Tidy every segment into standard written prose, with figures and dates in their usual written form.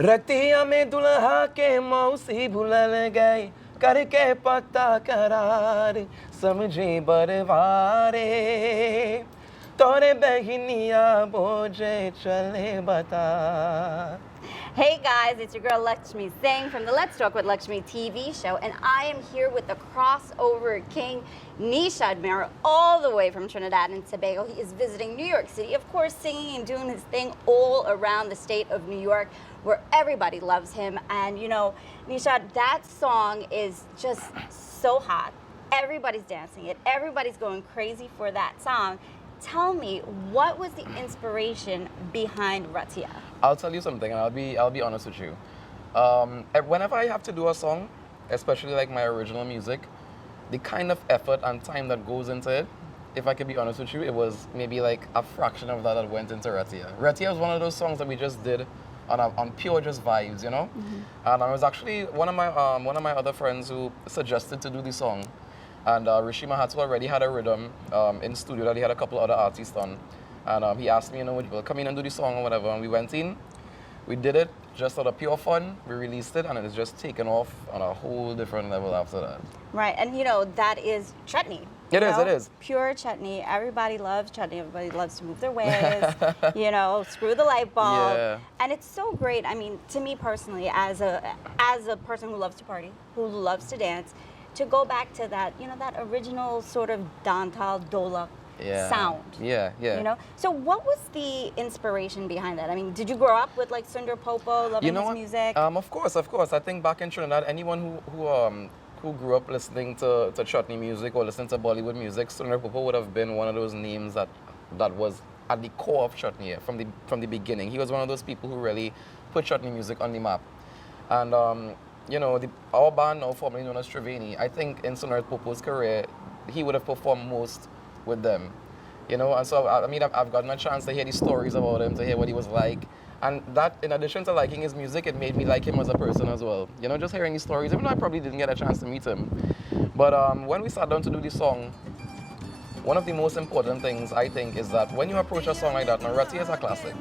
रतिया में दुल्हा के मौसी भुलल गए करके पक्का करार समझे बरवारे तोरे बहनिया बोझे चले बता. Hey guys, it's your girl Lakshmee Singh from the Let's Talk with Lakshmee TV show, and I am here with the crossover king, Nishard Mayroo, all the way from Trinidad and Tobago. He is visiting New York City, of course, singing and doing his thing all around the state of New York, where everybody loves him. And you know, Nishard, that song is just so hot. Everybody's dancing it. Everybody's going crazy for that song. Tell me, what was the inspiration behind Ratia? I'll tell you something, and I'll be honest with you. Whenever I have to do a song, especially like my original music, the kind of effort and time that goes into it, if I could be honest with you, it was maybe like a fraction of that went into Ratia. Ratia was one of those songs that we just did on pure just vibes, you know. And I was actually one of my other friends who suggested to do the song. And Rishi Mahatsu already had a rhythm in studio that he had a couple other artists on. And he asked me, you know, would you come in and do the song or whatever? And we went in, we did it just out of pure fun. We released it, and it's just taken off on a whole different level after that. Right, and you know, that is chutney. It is. Pure chutney. Everybody loves chutney. Everybody loves to move their ways, you know, screw the light bulb. Yeah. And it's so great. I mean, to me personally, as a person who loves to party, who loves to dance, to go back to that, you know, that original sort of dantal dola sound. Yeah. You know? So what was the inspiration behind that? I mean, did you grow up with like Sundar Popo, loving his music? Of course. I think back in Trinidad, anyone who grew up listening to chutney music or listening to Bollywood music, Sundar Popo would have been one of those names that was at the core of chutney from the beginning. He was one of those people who really put chutney music on the map. And you know, our band now formerly known as Triveni, I think in Sundar Popo's career, he would have performed most with them, you know. And so, I mean, I've gotten a chance to hear the stories about him, to hear what he was like. And that, in addition to liking his music, it made me like him as a person as well. You know, just hearing his stories, even though I probably didn't get a chance to meet him. But when we sat down to do the song, one of the most important things, I think, is that when you approach a song like that, now Ratia is a classic.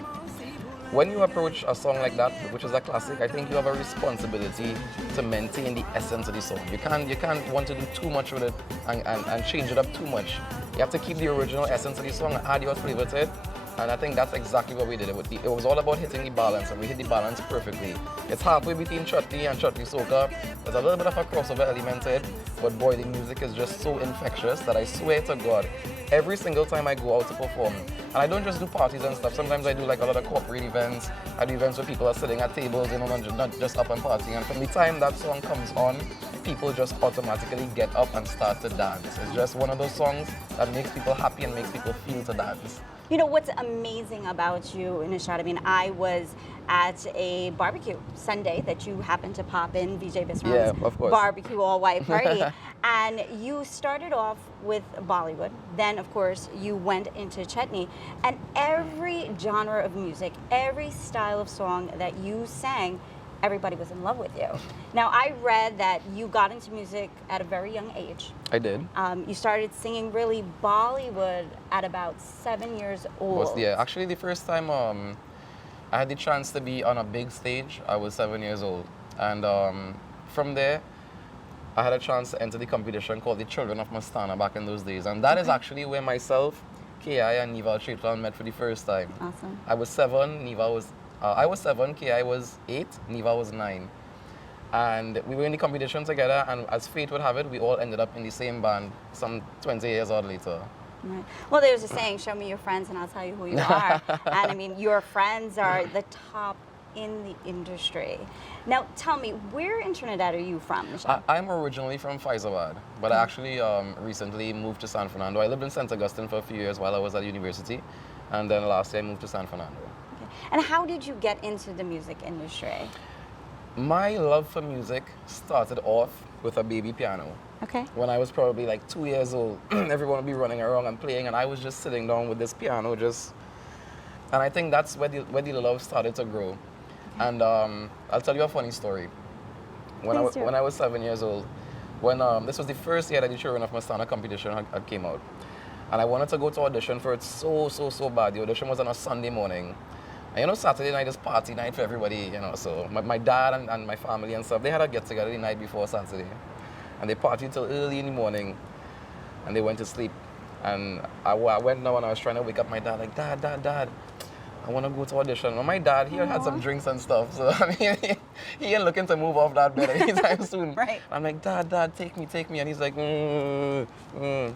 When you approach a song like that, which is a classic, I think you have a responsibility to maintain the essence of the song. You can't want to do too much with it and change it up too much. You have to keep the original essence of the song and add your flavor to it. And I think that's exactly what we did. It was all about hitting the balance, and we hit the balance perfectly. It's halfway between chutney and chutney soca. There's a little bit of a crossover element to it, but boy, the music is just so infectious that I swear to God, every single time I go out to perform, and I don't just do parties and stuff, sometimes I do like a lot of corporate events. I do events where people are sitting at tables, you know, not just up and partying. And from the time that song comes on, people just automatically get up and start to dance. It's just one of those songs that makes people happy and makes people feel to dance. You know, what's amazing about you, Nishard, I mean, I was at a barbecue Sunday that you happened to pop in, Vijay Visram's barbecue all-white party. And you started off with Bollywood. Then, of course, you went into chutney. And every genre of music, every style of song that you sang, everybody was in love with you. Now, I read that you got into music at a very young age. I did. You started singing really Bollywood at about 7 years old. Actually, the first time I had the chance to be on a big stage, I was 7 years old. And from there, I had a chance to enter the competition called the Children of Mastana back in those days. And that is actually where myself, Ki, and Nival Chetlan met for the first time. Awesome. I was 7, Nival was... I was 7, Ki was 8, Niva was 9. And we were in the competition together, and as fate would have it, we all ended up in the same band some 20 years odd later. Right. Well, there's a saying, show me your friends and I'll tell you who you are. And I mean, your friends are the top in the industry. Now, tell me, where in Trinidad are you from, Nishard? I'm originally from Faizabad, but I actually recently moved to San Fernando. I lived in St. Augustine for a few years while I was at university, and then last year I moved to San Fernando. And how did you get into the music industry? My love for music started off with a baby piano. Okay. When I was probably like 2 years old, everyone would be running around and playing, and I was just sitting down with this piano, and I think that's where the love started to grow. Okay. And I'll tell you a funny story. When I was 7 years old, when this was the first year that the Children of Mastana competition had came out, and I wanted to go to audition for it so bad. The audition was on a Sunday morning. And you know, Saturday night is party night for everybody, you know. So my dad and my family and stuff, they had a get together the night before Saturday. And they partied till early in the morning. And they went to sleep. And I went now and I was trying to wake up my dad, like, Dad, I want to go to audition. And my dad, he had some drinks and stuff. So, I mean, he ain't looking to move off that bed anytime soon. Right. I'm like, Dad, take me. And he's like, And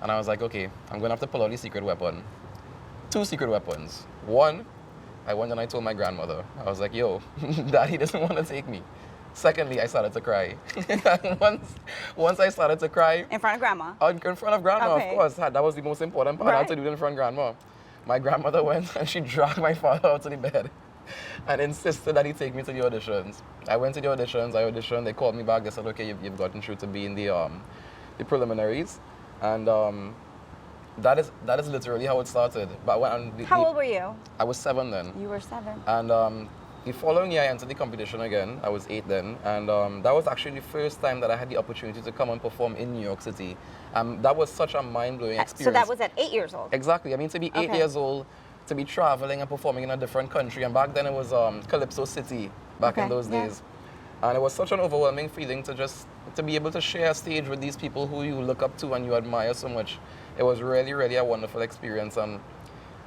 I was like, okay, I'm going to have to pull out the secret weapon. 2 secret weapons. One, I went and I told my grandmother. I was like, yo, Daddy doesn't want to take me. Secondly, I started to cry. once I started to cry. In front of Grandma? In front of Grandma, Okay. of course. That was the most important part. I had to do it in front of Grandma. My grandmother went and she dragged my father out to the bed and insisted that he take me to the auditions. I went to the auditions, I auditioned, they called me back, they said, okay, you've gotten through to be in the preliminaries. And that is literally how it started. But How old were you? I was 7 then. You were 7. And the following year, I entered the competition again. I was 8 then. And that was actually the first time that I had the opportunity to come and perform in New York City. That was such a mind-blowing experience. So that was at 8 years old? Exactly. I mean, to be 8 years old, to be traveling and performing in a different country. And back then, it was Calypso City, back in those days. And it was such an overwhelming feeling to be able to share a stage with these people who you look up to and you admire so much. It was really, really a wonderful experience. And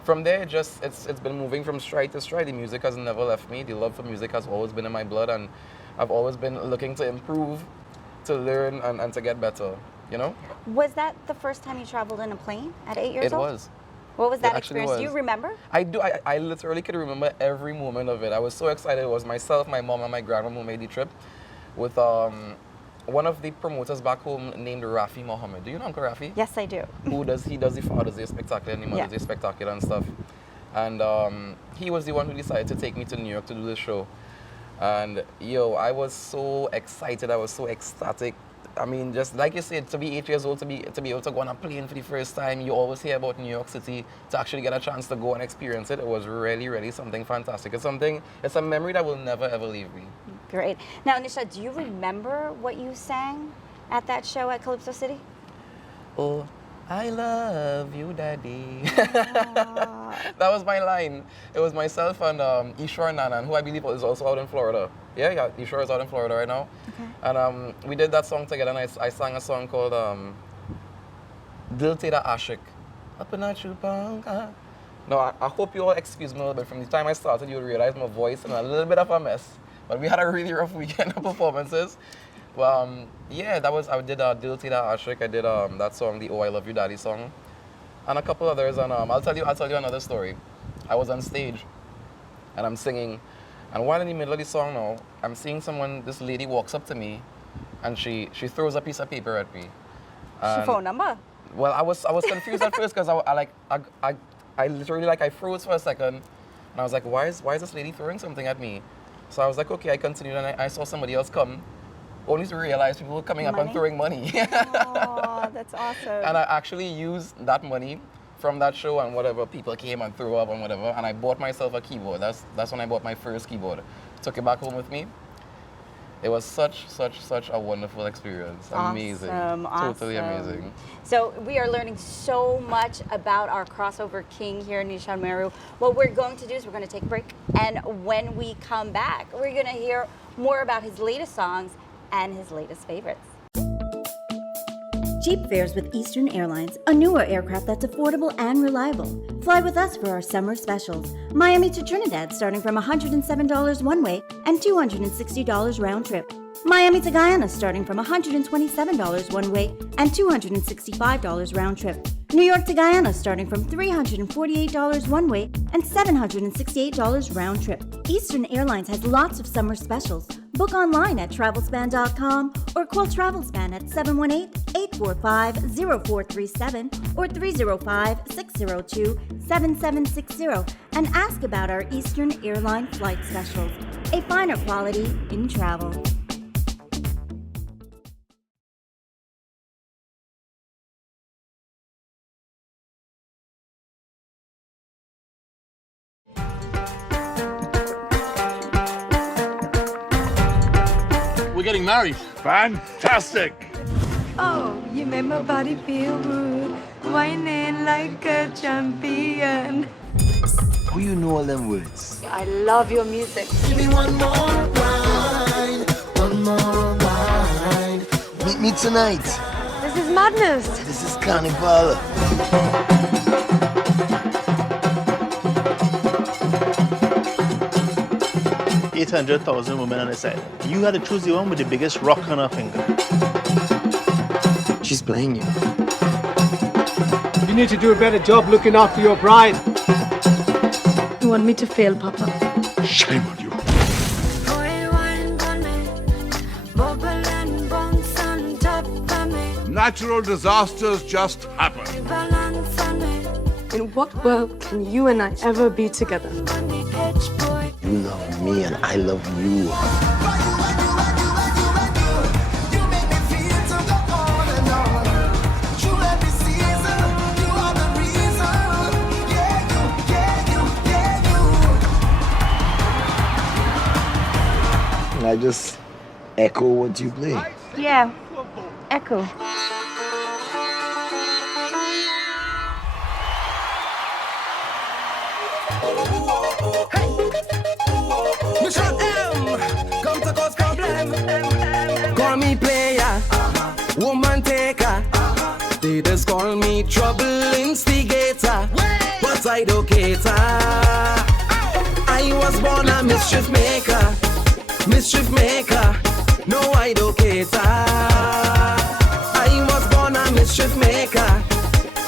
from there, it's been moving from stride to stride. The music has never left me. The love for music has always been in my blood, and I've always been looking to improve, to learn, and to get better, you know? Was that the first time you traveled in a plane at 8 years old? It was. What was that actually experience? was. Do you remember? I do. I literally could remember every moment of it. I was so excited. It was myself, my mom, and my grandma who made the trip with one of the promoters back home named Rafi Mohammed. Do you know Uncle Rafi? Yes, I do. He does the Father's Day Spectacular and the Mother's Day Spectacular and stuff. And he was the one who decided to take me to New York to do the show. And yo, I was so excited. I was so ecstatic. I mean, just like you said, to be 8 years old, to be able to go on a plane for the first time, you always hear about New York City. To actually get a chance to go and experience it, it was really, really something fantastic. It's a memory that will never ever leave me. Great. Now, Nishard, do you remember what you sang at that show at Calypso City? Oh, I love you, Daddy. That was my line. It was myself and Nishard Mayroo, who I believe is also out in Florida. Yeah, Nishard is out in Florida right now. Okay. And we did that song together, and I sang a song called Dil Teda Ashik. Now, I hope you all excuse me a little bit. From the time I started, you'll realize my voice is a little bit of a mess. But we had a really rough weekend of performances. Well, yeah, I did Dil Teda Ashik. I did that song, the Oh I Love You Daddy song, and a couple others. And I'll tell you another story. I was on stage, and I'm singing, and while in the middle of the song now, I'm seeing this lady walks up to me, and she throws a piece of paper at me. Your phone number? Well, I was confused at first because I literally I froze for a second, and I was like, why is this lady throwing something at me? So I was like, okay, I continued, and I saw somebody else come, only to realize people were coming up and throwing money. Oh, that's awesome. And I actually used that money from that show and whatever people came and threw up and whatever, and I bought myself a keyboard. That's when I bought my first keyboard. Took it back home with me. It was such a wonderful experience. Amazing. Totally amazing. So we are learning so much about our crossover king here, Nishard Mayroo. What we're going to do is we're going to take a break, and when we come back, we're going to hear more about his latest songs and his latest favorites. Cheap fares with Eastern Airlines, a newer aircraft that's affordable and reliable. Fly with us for our summer specials. Miami to Trinidad starting from $107 one way and $260 round trip. Miami to Guyana starting from $127 one way and $265 round trip. New York to Guyana starting from $348 one way and $768 round trip. Eastern Airlines has lots of summer specials. Book online at travelspan.com or call Travelspan at 718-845-0437 or 305-602-7760 and ask about our Eastern Airline flight specials. A finer quality in travel. We're getting married. Fantastic! Oh, you make my body feel good, whining like a champion. Who you know all them words? I love your music. Give me one more wine, one more wine. Meet me tonight. This is madness. This is carnival. 800,000 women on the side. You had to choose the one with the biggest rock on her finger. She's playing you. You need to do a better job looking after your bride. You want me to fail, Papa? Shame on you. Natural disasters just happen. In what world can you and I ever be together? You love me and I love you. And I just echo what you play. Yeah. Echo. Call me player, woman taker. They just call me trouble instigator, but I don't cater. I was born a mischief maker, mischief maker. No, I don't cater. I was born a mischief maker,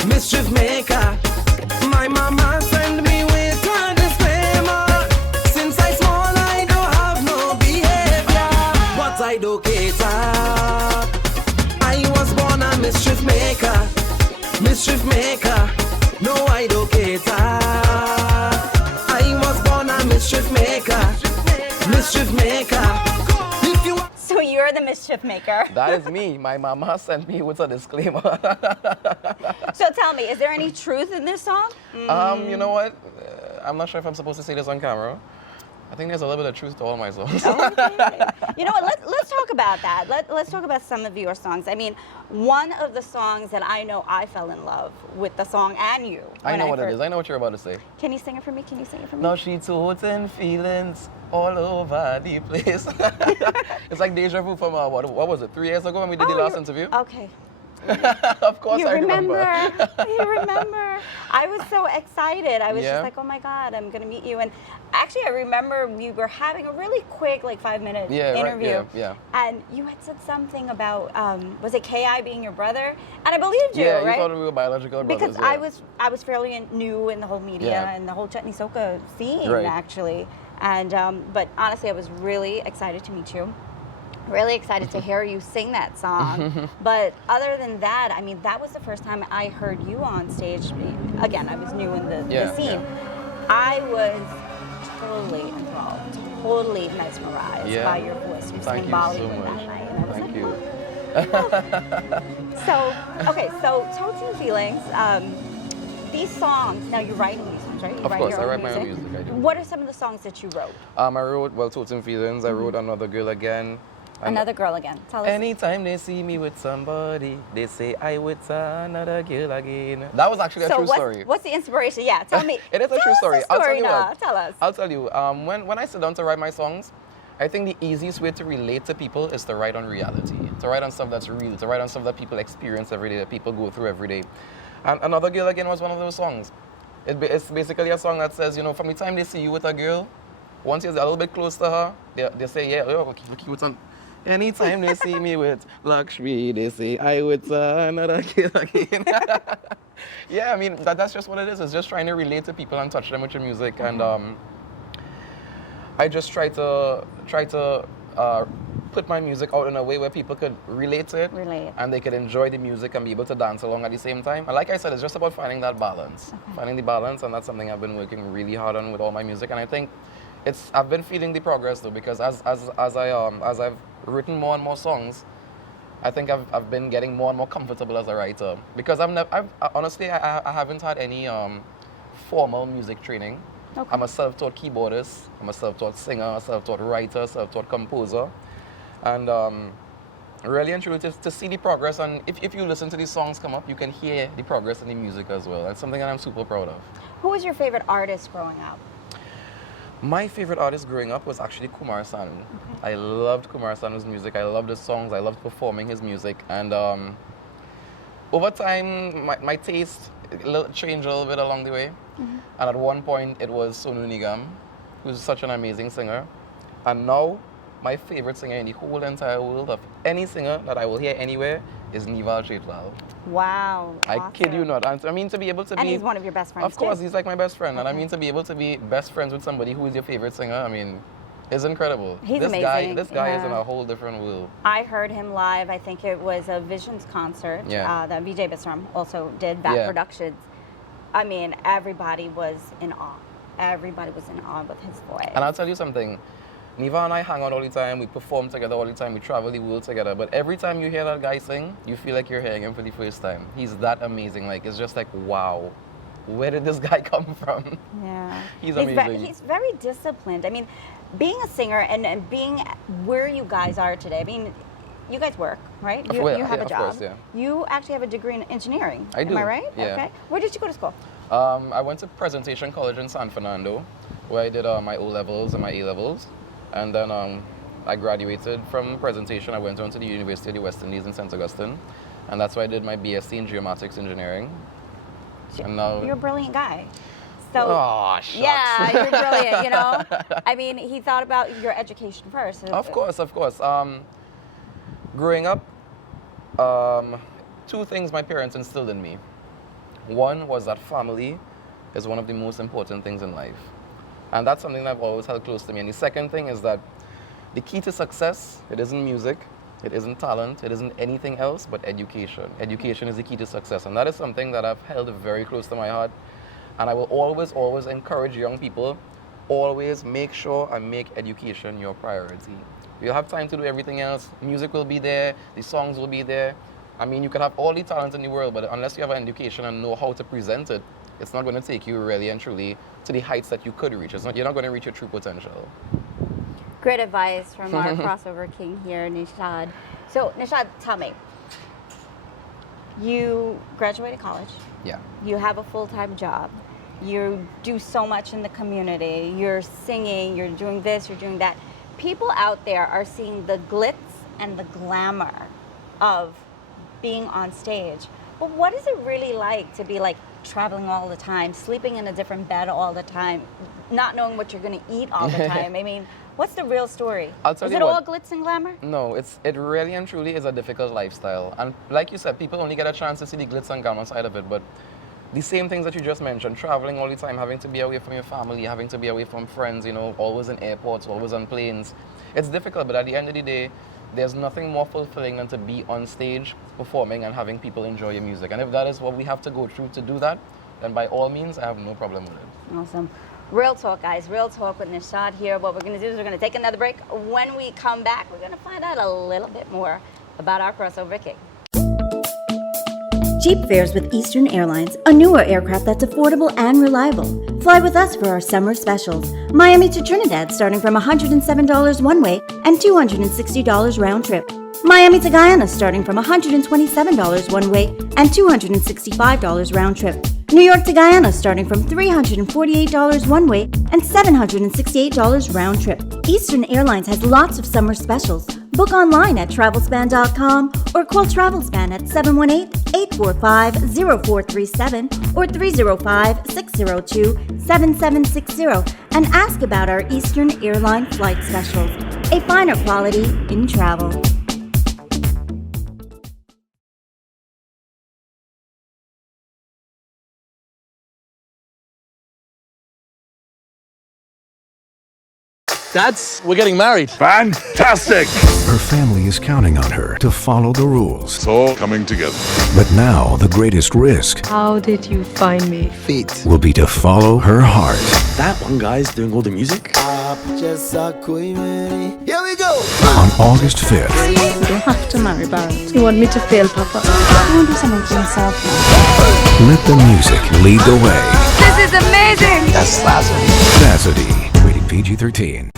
mischief maker. My mama sent me with a disclaimer. Since I small, I don't have no behavior, but I don't cater. I was born a mischief maker, mischief maker. No, I don't cater. I was born a mischief maker, mischief maker. So you're the mischief maker. That is me. My mama sent me with a disclaimer. So tell me, is there any truth in this song? You know what? I'm not sure if I'm supposed to say this on camera. I think there's a little bit of truth to all my songs. Okay. You know what? Let's talk about that. Let's talk about some of your songs. I mean, one of the songs that I know I fell in love with the song and you. I know what it is. I know what you're about to say. Can you sing it for me? Can you sing it for me? Now she toting feelings all over the place. It's like deja vu from what was it? 3 years ago when we did the last interview. Okay. Of course I remember. You remember. I was so excited. I was Yeah. just like, oh my God, I'm going to meet you. And actually, I remember we were having a really quick, like 5-minute interview. Yeah. And you had said something about, was it K.I. being your brother? And I believed you, Yeah, right? you thought we were biological brothers. Because yeah. I was fairly new in the whole media Yeah. and the whole Chutney Soca scene, Right. actually. And but honestly, I was really excited to meet you. Really excited to hear you sing that song. But other than that, I mean, that was the first time I heard you on stage. Again, I was new in the scene. I was totally enthralled, totally mesmerized by your voice. You sang Bollywood that night. And I was Thank like, you. So, okay, so Totes and Feelings, these songs, now you're writing these songs, right? You Of course, your I own write my own music, I do. What are some of the songs that you wrote? I wrote, well, Totes and Feelings. I wrote Another Girl Again. And Another Girl Again. Tell us. anytime they see me with somebody, they say I with another girl again. That was actually a true story. What's the inspiration? Yeah, tell me. It is a true story. Tell us the I'll tell story you now. what. Tell us. I'll tell you. When I sit down to write my songs, I think the easiest way to relate to people is to write on reality, to write on stuff that's real, to write on stuff that people experience every day, that people go through every day. And Another Girl Again was one of those songs. It's basically a song that says, you know, from the time they see you with a girl, once you're a little bit close to her, they say, yeah, look what's on. Anytime they see me with Lakshmee, they say, I with another girl again. Yeah, I mean, that's just what it is. It's just trying to relate to people and touch them with your music. And I just try to put my music out in a way where people could relate to it. And they could enjoy the music and be able to dance along at the same time. And like I said, it's just about finding that balance. Finding the balance, and that's something I've been working really hard on with all my music. And I think I've been feeling the progress though, because as I've written more and more songs, I think I've been getting more and more comfortable as a writer, because honestly I haven't had any formal music training. Okay. I'm a self-taught keyboardist, I'm a self-taught singer, a self-taught writer, self-taught composer, and really and truly to see the progress. And if you listen to these songs come up, you can hear the progress in the music as well. That's something that I'm super proud of. Who was your favorite artist growing up? My favorite artist growing up was actually Kumar Sanu. I loved Kumar Sanu's music. I loved his songs. I loved performing his music. And over time, my taste changed a little bit along the way. And at one point, it was Sonu Nigam, who's such an amazing singer. And now, my favorite singer in the whole entire world of any singer that I will hear anywhere is Nival Chetlal. Wow. I kid you not. And I mean, to be able to And be... he's one of your best friends, Of course, too. he's like my best friend. And I mean, to be able to be best friends with somebody who is your favorite singer, I mean, is incredible. He's this amazing. This guy is in Yeah. a whole different world. I heard him live. I think it was a Visions concert that Vijay Bisram also did, Bat Productions. I mean, everybody was in awe. Everybody was in awe with his voice. And I'll tell you something. Neva and I hang out all the time, we perform together all the time, we travel the world together, but every time you hear that guy sing, you feel like you're hearing him for the first time. He's that amazing. Like, it's just like, wow, where did this guy come from? Yeah. He's amazing. He's very disciplined. I mean, being a singer and being where you guys are today, I mean, you guys work, right? You have a job. Of course, yeah. You actually have a degree in engineering. I do. Am I right? Yeah. Okay. Where did you go to school? I went to Presentation College in San Fernando, where I did my O-levels and my A-levels. And then I graduated from Presentation. I went on to the University of the West Indies in St. Augustine. And that's where I did my BSc in Geomatics Engineering. And now... You're a brilliant guy. So, oh, shucks. yeah, you're brilliant, you know? I mean, he thought about your education first. Of course, of course. Growing up, two things my parents instilled in me. One was that family is one of the most important things in life. And that's something that I've always held close to me. And the second thing is that the key to success, it isn't music, it isn't talent, it isn't anything else but education. Education is the key to success. And that is something that I've held very close to my heart. And I will always, always encourage young people, always make sure and make education your priority. You'll have time to do everything else. Music will be there, the songs will be there. I mean, you can have all the talent in the world, but unless you have an education and know how to present it, it's not going to take you really and truly to the heights that you could reach. You're not going to reach your true potential. Great advice from our crossover king here, Nishad. So, Nishad, tell me, you graduated college. Yeah. You have a full-time job. You do so much in the community. You're singing, you're doing this, you're doing that. People out there are seeing the glitz and the glamour of being on stage. But what is it really like to be like traveling all the time, sleeping in a different bed all the time, not knowing what you're going to eat all the time? I mean, what's the real story? I'll tell is you it all what, glitz and glamour? No, it really and truly is a difficult lifestyle. And like you said, people only get a chance to see the glitz and glamour side of it, but the same things that you just mentioned, traveling all the time, having to be away from your family, having to be away from friends, you know, always in airports, always on planes. It's difficult, but at the end of the day, there's nothing more fulfilling than to be on stage performing and having people enjoy your music. And if that is what we have to go through to do that, then by all means, I have no problem with it. Awesome. Real talk, guys. Real talk with Nishad here. What we're going to do is we're going to take another break. When we come back, we're going to find out a little bit more about our crossover king. Cheap fares with Eastern Airlines, a newer aircraft that's affordable and reliable. Fly with us for our summer specials. Miami to Trinidad starting from $107 one way and $260 round trip. Miami to Guyana starting from $127 one way and $265 round trip. New York to Guyana starting from $348 one way and $768 round trip. Eastern Airlines has lots of summer specials. Book online at travelspan.com or call Travelspan at 718-845-0437 or 305-602-7760 and ask about our Eastern Airline flight specials. A finer quality in travel. Dads, we're getting married. Fantastic! Her family is counting on her to follow the rules. It's all coming together. But now the greatest risk How did you find me? Fate. will be to follow her heart. That one guy's doing all the music. Here we go. On August 5th, You don't have to marry Baron. You want me to fail, Papa? I want to do something for myself now. let the music lead the way. This is amazing! That's Lazarus. Cassidy, rated PG-13.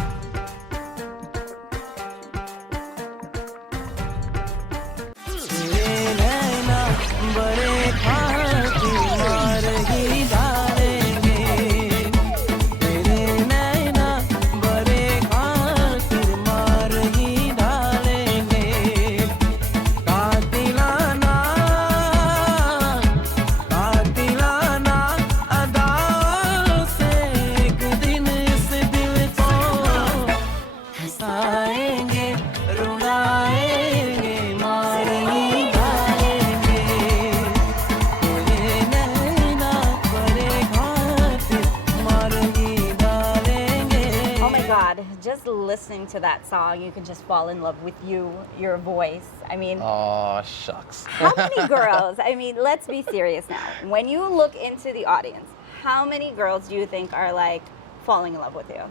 listening to that song, you can just fall in love with your voice. I mean, Oh, shucks. how many girls, I mean, let's be serious now. When you look into the audience, how many girls do you think are like falling in love with you?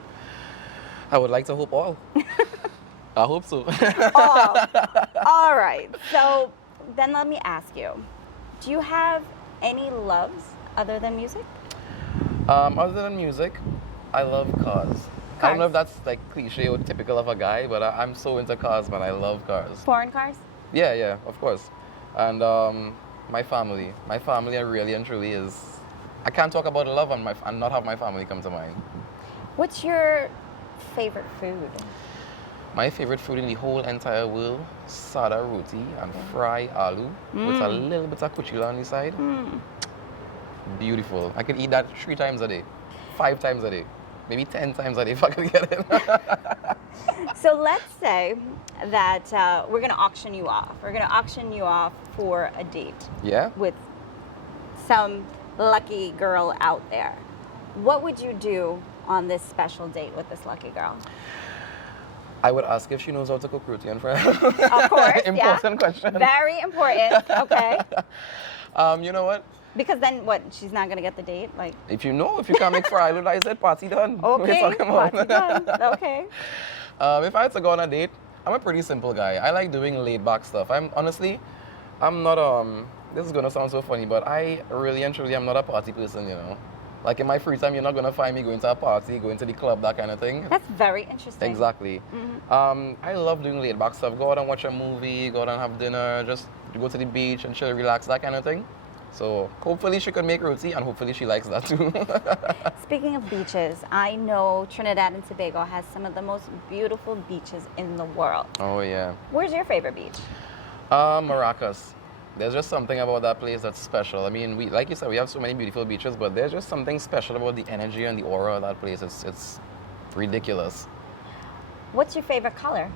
I would like to hope all. I hope so. Oh, all right. So then let me ask you, do you have any loves other than music? Other than music, I love cars. I don't know if that's like cliche or typical of a guy, but I'm so into cars, man. I love cars. Foreign cars? Yeah, of course. And my family really and truly is. I can't talk about love and not have my family come to mind. What's your favorite food? My favorite food in the whole entire world, sada roti and fried aloo with a little bit of kuchila on the side. Beautiful. I could eat that 3 times a day, 5 times a day, maybe 10 times a day if I could get it. So let's say that we're going to auction you off. We're going to auction you off for a date. Yeah? With some lucky girl out there. What would you do on this special date with this lucky girl? I would ask if she knows how to cook roti and fry. Of course, Important question. Very important. Okay. You know what? Because then what? She's not gonna get the date, like. If you can't make fry aloo, I said party done. What are you Okay. talking about? Party done. Okay. If I had to go on a date, I'm a pretty simple guy. I like doing laid back stuff. I'm not this is gonna sound so funny, but I really and truly am not a party person, you know. Like in my free time, you're not gonna find me going to a party, going to the club, that kind of thing. That's very interesting. Exactly. I love doing laid back stuff. Go out and watch a movie, go out and have dinner, just go to the beach and chill, relax, that kind of thing. So hopefully she can make roti and hopefully she likes that too. Speaking of beaches, I know Trinidad and Tobago has some of the most beautiful beaches in the world. Oh yeah. Where's your favorite beach? Maracas. There's just something about that place that's special. I mean, like you said, we have so many beautiful beaches, but there's just something special about the energy and the aura of that place. It's ridiculous. What's your favorite color?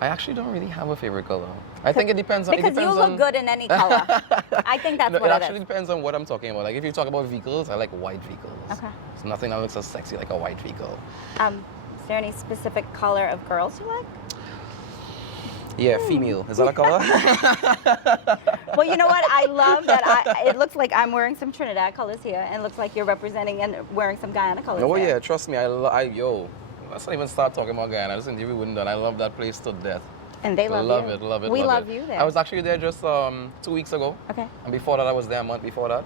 I actually don't really have a favorite color. I think it depends on... Because you look good in any color. I think that's what it it actually depends on what I'm talking about. Like if you talk about vehicles, I like white vehicles. Okay. There's nothing that looks as sexy like a white vehicle. Is there any specific color of girls you like? Yeah, female. Is that a color? Well, you know what? I love that. It looks like I'm wearing some Trinidad colors here, and it looks like you're representing and wearing some Guyana colors. Oh there. yeah, trust me. Let's not even start talking about Guyana. This interview wouldn't done. I love that place to death. And they love you. Love it. We love you there. I was actually there just 2 weeks ago. Okay. And before that, I was there a month before that.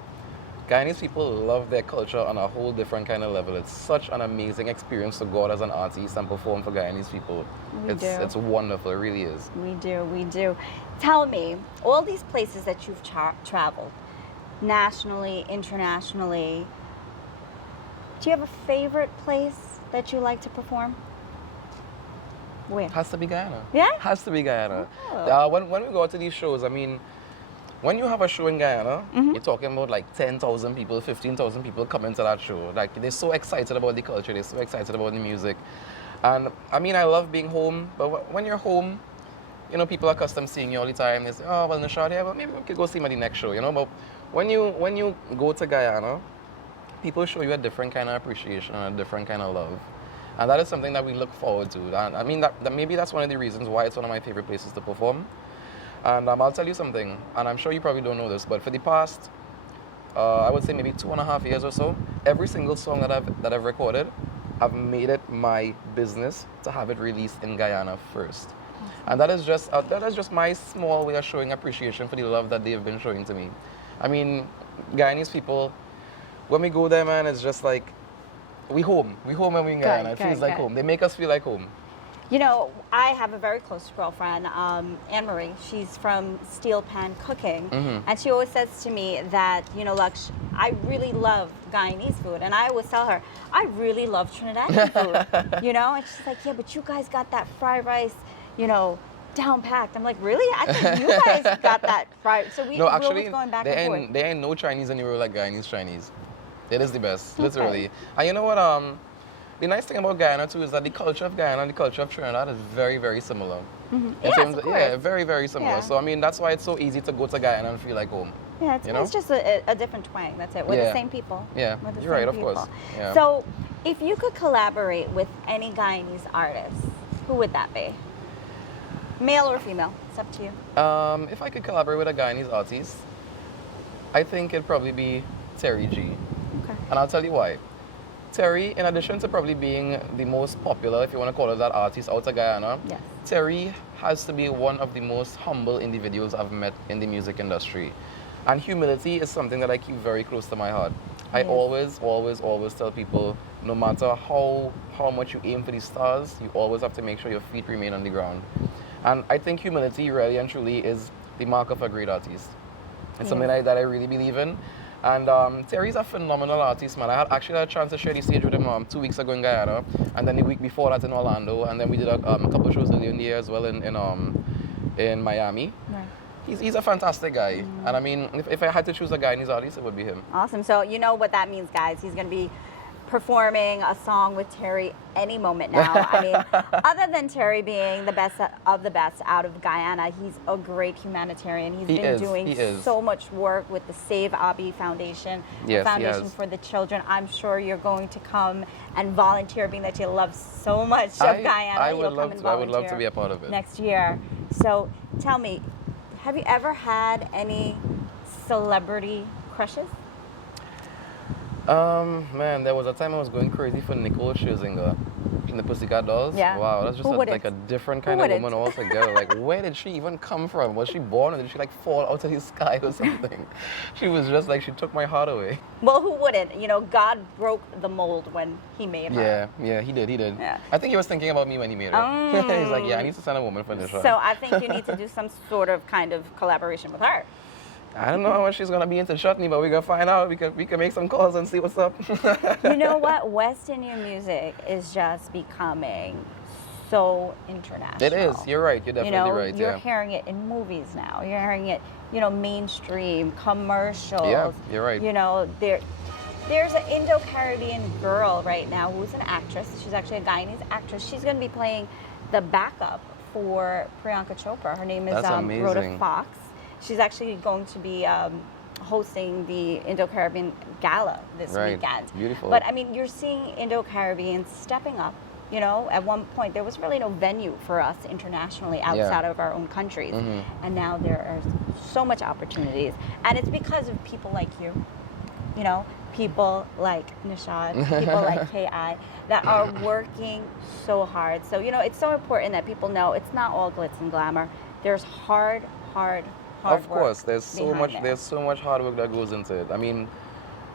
Guyanese people love their culture on a whole different kind of level. It's such an amazing experience to go out as an artist and perform for Guyanese people. It's wonderful, it really is. We do. Tell me, all these places that you've traveled, nationally, internationally, do you have a favorite place that you like to perform? Where? Has to be Guyana. Yeah? Has to be Guyana. Oh. When we go out to these shows, I mean, when you have a show in Guyana, you're talking about like 10,000 people, 15,000 people coming to that show. Like, they're so excited about the culture, they're so excited about the music. And I mean, I love being home, but when you're home, you know, people are accustomed to seeing you all the time. They say, oh, well, Nishard, yeah, well, maybe we could go see him at the next show, you know? But when you go to Guyana, people show you a different kind of appreciation and a different kind of love. And that is something that we look forward to. And I mean, that maybe that's one of the reasons why it's one of my favorite places to perform. And I'll tell you something, and I'm sure you probably don't know this, but for the past, I would say maybe 2.5 years or so, every single song that I've recorded, I've made it my business to have it released in Guyana first. And that is just my small way of showing appreciation for the love that they have been showing to me. I mean, Guyanese people, when we go there, man, it's just like, we home when we're in Guyana. It feels like home. They make us feel like home. You know, I have a very close girlfriend, Anne-Marie. She's from Steel Pan Cooking. And she always says to me that, you know, Laksh, I really love Guyanese food. And I always tell her, I really love Trinidadian food, you know? And she's like, yeah, but you guys got that fried rice, you know, down packed. I'm like, really? I think you guys got that fried. So we're always going back and forth. There ain't no Chinese in the world like Guyanese Chinese. It is the best, literally. And you know what? The nice thing about Guyana too is that the culture of Guyana and the culture of Trinidad is very, very similar. Yeah, very, very similar. Yeah. So I mean, that's why it's so easy to go to Guyana and feel like home. Yeah, it's just a different twang. That's it. We're the same people. Yeah, you're right, of course. Yeah. So If you could collaborate with any Guyanese artist, who would that be? Male or female? It's up to you. If I could collaborate with a Guyanese artist, I think it'd probably be Terry G. Okay. And I'll tell you why. Terry, in addition to probably being the most popular, if you want to call it that, artist out of Guyana, Yes. Terry has to be one of the most humble individuals I've met in the music industry. And humility is something that I keep very close to my heart. I always tell people, no matter how much you aim for the stars, you always have to make sure your feet remain on the ground. And I think humility really and truly is the mark of a great artist. It's something that I really believe in. And Terry's a phenomenal artist, man. I had actually had a chance to share the stage with him 2 weeks ago in Guyana, and then the week before that in Orlando, and then we did a couple of shows earlier in the year as well in Miami. Right. He's a fantastic guy, and I mean, if I had to choose a Guyanese artist, it would be him. Awesome. So you know what that means, guys. He's going to be performing a song with Terry any moment now. I mean, other than Terry being the best of the best out of Guyana, he's a great humanitarian. He's been doing so much work with the Save Abi Foundation, the foundation for the children. I'm sure you're going to come and volunteer, being that you love so much of Guyana. I would love to be a part of it. Next year. So tell me, have you ever had any celebrity crushes? Man, there was a time I was going crazy for Nicole Scherzinger in the Pussycat Dolls. Yeah. Wow, that's just like a different kind of woman altogether. Like, where did she even come from? Was she born or did she like fall out of the sky or something? She was just like, she took my heart away. Well, who wouldn't? You know, God broke the mold when he made her. Yeah, he did. Yeah. I think he was thinking about me when he made her. He's like, yeah, I need to send a woman for this show. So I think you need to do some sort of kind of collaboration with her. I don't know how much she's gonna be into chutney, but we're gonna find out. We can make some calls and see what's up. You know what? West Indian music is just becoming so international. It is. You're right. You're definitely right. You're hearing it in movies now. You're hearing it, mainstream, commercials. Yeah, you're right. There's an Indo-Caribbean girl right now who's an actress. She's actually a Guyanese actress. She's going to be playing the backup for Priyanka Chopra. Her name is Rhoda Fox. She's actually going to be hosting the Indo-Caribbean Gala this weekend. Beautiful. But I mean, you're seeing Indo-Caribbeans stepping up. At one point there was really no venue for us internationally outside of our own countries. And now there are so much opportunities. And it's because of people like you, people like Nishard, people like K.I. that are working so hard. So, it's so important that people know it's not all glitz and glamour. There's hard of course, work there's so much hard work that goes into it. I mean,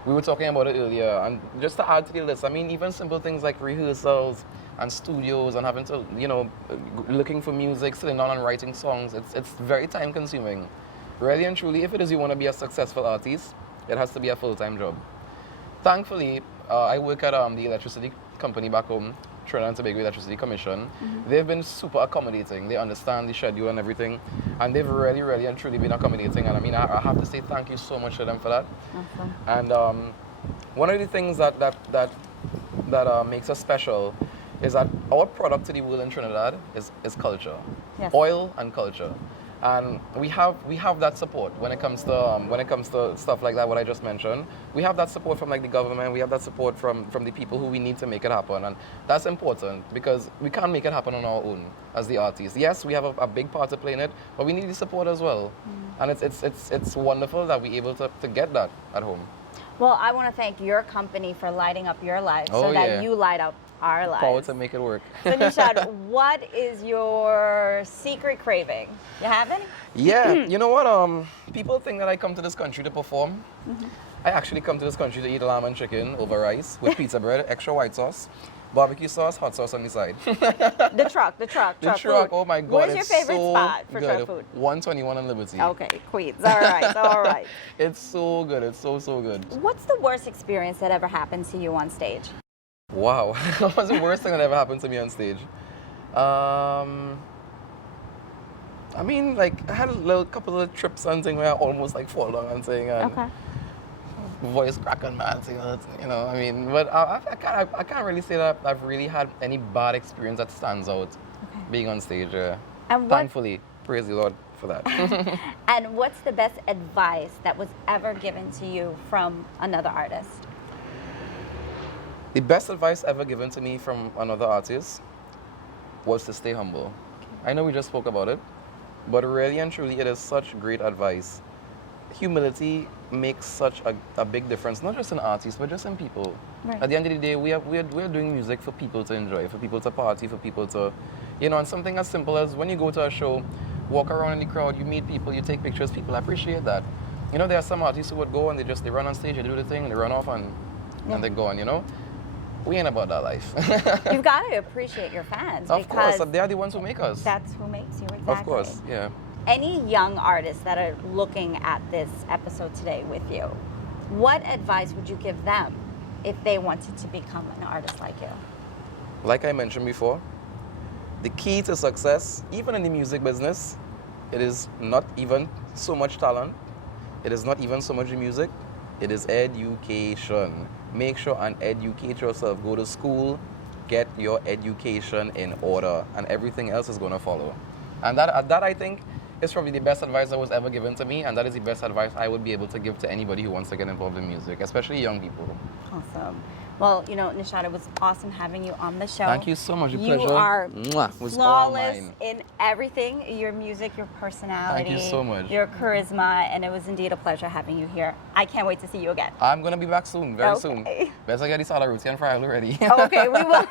we were talking about it earlier, and just to add to the list, I mean, even simple things like rehearsals and studios and having to, looking for music, sitting down and writing songs, it's very time consuming. Really and truly, if it is you want to be a successful artist, it has to be a full-time job. Thankfully, I work at the electricity company back home, Trinidad and Tobago Electricity Commission. They've been super accommodating. They understand the schedule and everything, and they've really and truly been accommodating. And I mean, I have to say thank you so much to them for that. Awesome. And one of the things that makes us special is that our product to the world in Trinidad is culture, oil and culture. And we have that support when it comes to stuff like that, what I just mentioned. We have that support from like the government. We have that support from the people who we need to make it happen, and that's important because we can't make it happen on our own as the artists. Yes, we have a big part to play in it, but we need the support as well. And it's wonderful that we're able to get that at home. Well, I want to thank your company for lighting up your lives that you light up our lives. Power to make it work. So Nishard, what is your secret craving? You have any? Yeah, you know what? People think that I come to this country to perform. I actually come to this country to eat lamb and chicken over rice with pizza bread, extra white sauce, barbecue sauce, hot sauce on the side. The truck. The truck, oh my God. Where's your favorite spot for truck food? 121 on Liberty. Okay, Queens. All right. It's so good. It's so good. What's the worst experience that ever happened to you on stage? Wow, what was the worst thing that ever happened to me on stage? I mean, like, I had a couple of trips and things where I almost like fall down and sing and voice cracking man sing, I mean, but I can't really say that I've really had any bad experience that stands out being on stage. And thankfully, praise the Lord for that. And what's the best advice that was ever given to you from another artist? The best advice ever given to me from another artist was to stay humble. I know we just spoke about it, but really and truly, it is such great advice. Humility makes such a big difference, not just in artists, but just in people. Right. At the end of the day, we're doing music for people to enjoy, for people to party, for people to, you know, and something as simple as when you go to a show, walk around in the crowd, you meet people, you take pictures, people appreciate that. You know, there are some artists who would go and they run on stage, they do the thing, they run off and they're gone, you know? We ain't about that life. You've got to appreciate your fans. Of course, they are the ones who make us. That's who makes you, exactly. Of course, yeah. Any young artists that are looking at this episode today with you, what advice would you give them if they wanted to become an artist like you? Like I mentioned before, the key to success, even in the music business, it is not even so much talent. It is not even so much the music. It is education. Make sure and educate yourself. Go to school, get your education in order, and everything else is going to follow. And that I think is probably the best advice that was ever given to me, and that is the best advice I would be able to give to anybody who wants to get involved in music, especially young people. Awesome. Well, you know, Nishard, it was awesome having you on the show. Thank you so much. You pleasure. are Was all flawless mine. in everything, your music, your personality. Thank you so much. Your charisma, and it was indeed a pleasure having you here. I can't wait to see you again. I'm going to be back soon, very soon. Better get this all roots and fry already. Okay, we will.